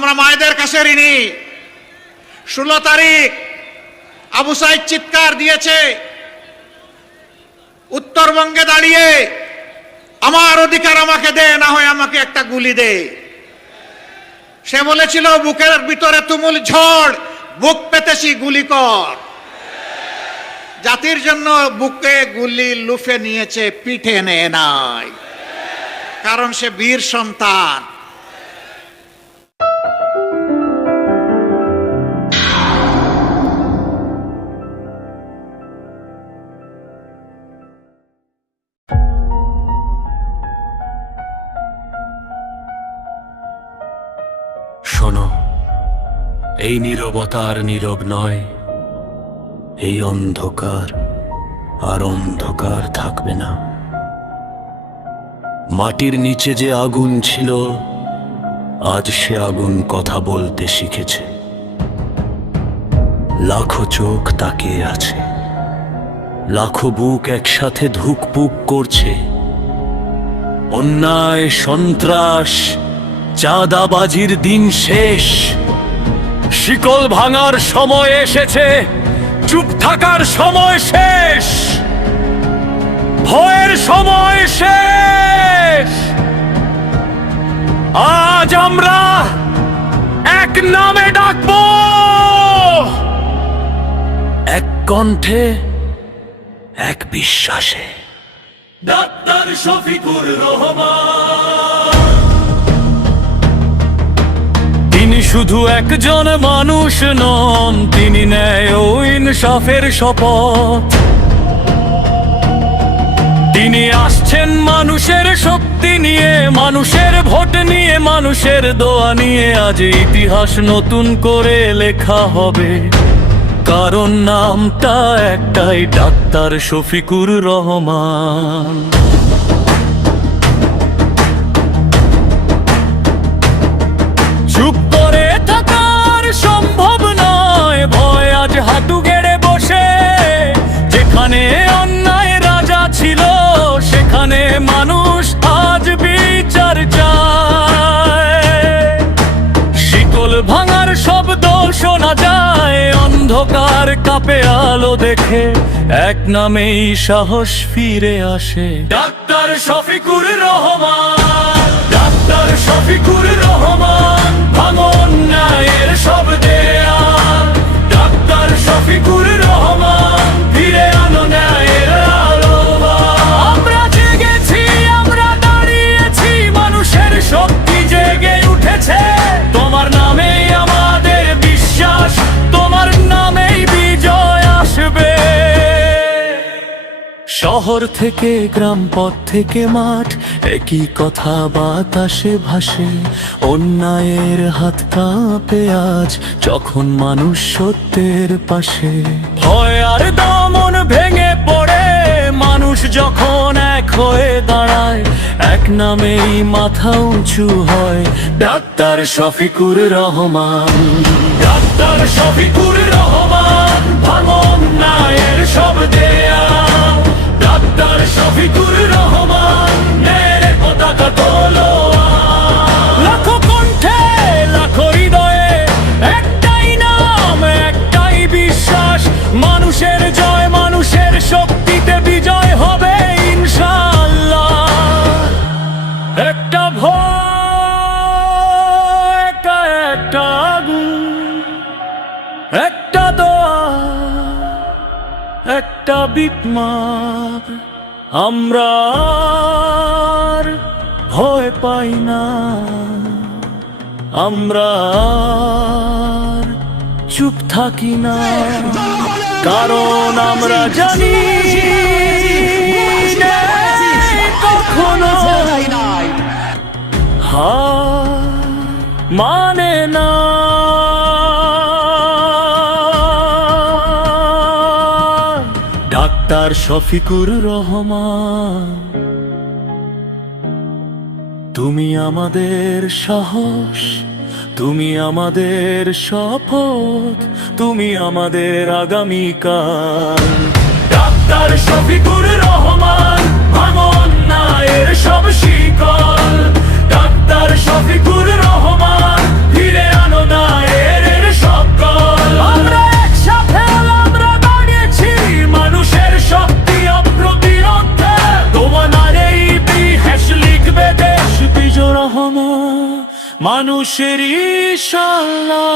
আমরা মায়েদের কাছে ঋণী। 16 তারিখ আবু সাইদ চিৎকার দিয়েছে উত্তরবঙ্গে দাঁড়িয়ে, আমার অধিকার আমাকে দে, না হয় আমাকে একটা গুলি দে। সে বলেছিল বুকের ভিতরে তুমুল ঝড়, বুক পেতেছি গুলি কর। জাতির জন্য বুকে গুলি লুফে নিয়েছে, পিঠে নেয় নাই, কারণ সে বীর সন্তান। শোনো, এই নীরবতার নীরব নয়, এই অন্ধকার আর অন্ধকার থাকবে না। মাটির নিচে যে আগুন ছিল, আজ সে আগুন কথা বলতে শিখেছে। লাখো চোখ তাকিয়ে আছে, লাখো বুক একসাথে ধুকপুক করছে। অন্যায়, সন্ত্রাস, চাঁদাবাজির দিন শেষ। শিকল ভাঙার সময় এসেছে, চুপ থাকার সময় শেষ, ভয়ের সময় শেষ। আজ আমরা এক নামে ডাকবো, এক কণ্ঠে, এক বিশ্বাসে। ডাক্তার শফিকুর রহমান। তিনি শুধু একজন মানুষ নন, তিনি ন্যায় ও ইনসাফের শপথ। তিনি আসছেন মানুষের শক্তি নিয়ে, মানুষের ভোট নিয়ে, মানুষের দোয়া নিয়ে। আজ ইতিহাস নতুন করে লেখা হবে, কারণ নামটা একটাই, ডাক্তার শফিকুর রহমান। চুপ করে থাকার সম্ভব নয়, ভয় আজ হাঁটু গেড়ে বসে। যেখানে অন্যায় রাজা ছিল, সেখানে মানুষ আজ বিচার চায়। শিকল ভাঙার শব্দ শোনা যায়, অন্ধকার কাঁপে আলো দেখে, এক নামেই সাহস ফিরে আসে। Doctor Shafiqur Rahman, doctor Shafiqur Rahman. ভাঙন ন্যায়ের সব দেয়াল, ডাক্তার শফিকুর রহমান। ফিরে আনো ন্যায়ের আলো। আমরা জেগেছি, আমরা দাঁড়িয়েছি, মানুষের শক্তি জেগে উঠেছে। তোমার নামেই আমাদের বিশ্বাস, তোমার নামেই বিজয় আসবে। শহর থেকে গ্রাম, পথ থেকে মাঠ, একই কথা বাতাসে ভাসে। অন্যায়ের হাত কাঁপে আজ, যখন মানুষ সত্যের পাশে। ভয় আর দমন ভেঙে পড়ে, মানুষ যখন এক হয়ে দাঁড়ায়, এক নামেই মাথা উঁচু হয়, ডাক্তার শফিকুর রহমান। ডাক্তার শফিকুর রহমান। ভাঙন ন্যায়ের সব দেয়াল, ডাক্তার শফিকুর রহমান। মেরে পতাকা তোলো, লাখো কণ্ঠে, লাখো হৃদয়ে, একটাই নাম, একটাই বিশ্বাস। মানুষের জয়, মানুষের শক্তিতে বিজয় হবে ইনশাআল্লাহ। একটা ভয়, একটা আগুন, একটা দোয়া, একটা বিতমার। আমরা আর ভয় পাই না, আমরা আর চুপ থাকি না, কারণ আমরা জানি কখনো হার মানে না। ডাক্তার শফিকুর রহমান, তুমি আমাদের সাহস, তুমি আমাদের শপথ, তুমি আমাদের আগামীকাল। ডাক্তার শফিকুর রহমান। ভাঙন ন্যায়ের সব শিকল, ডাক্তার শফিকুর রহমান। ফিরে মানুষের ইশারা।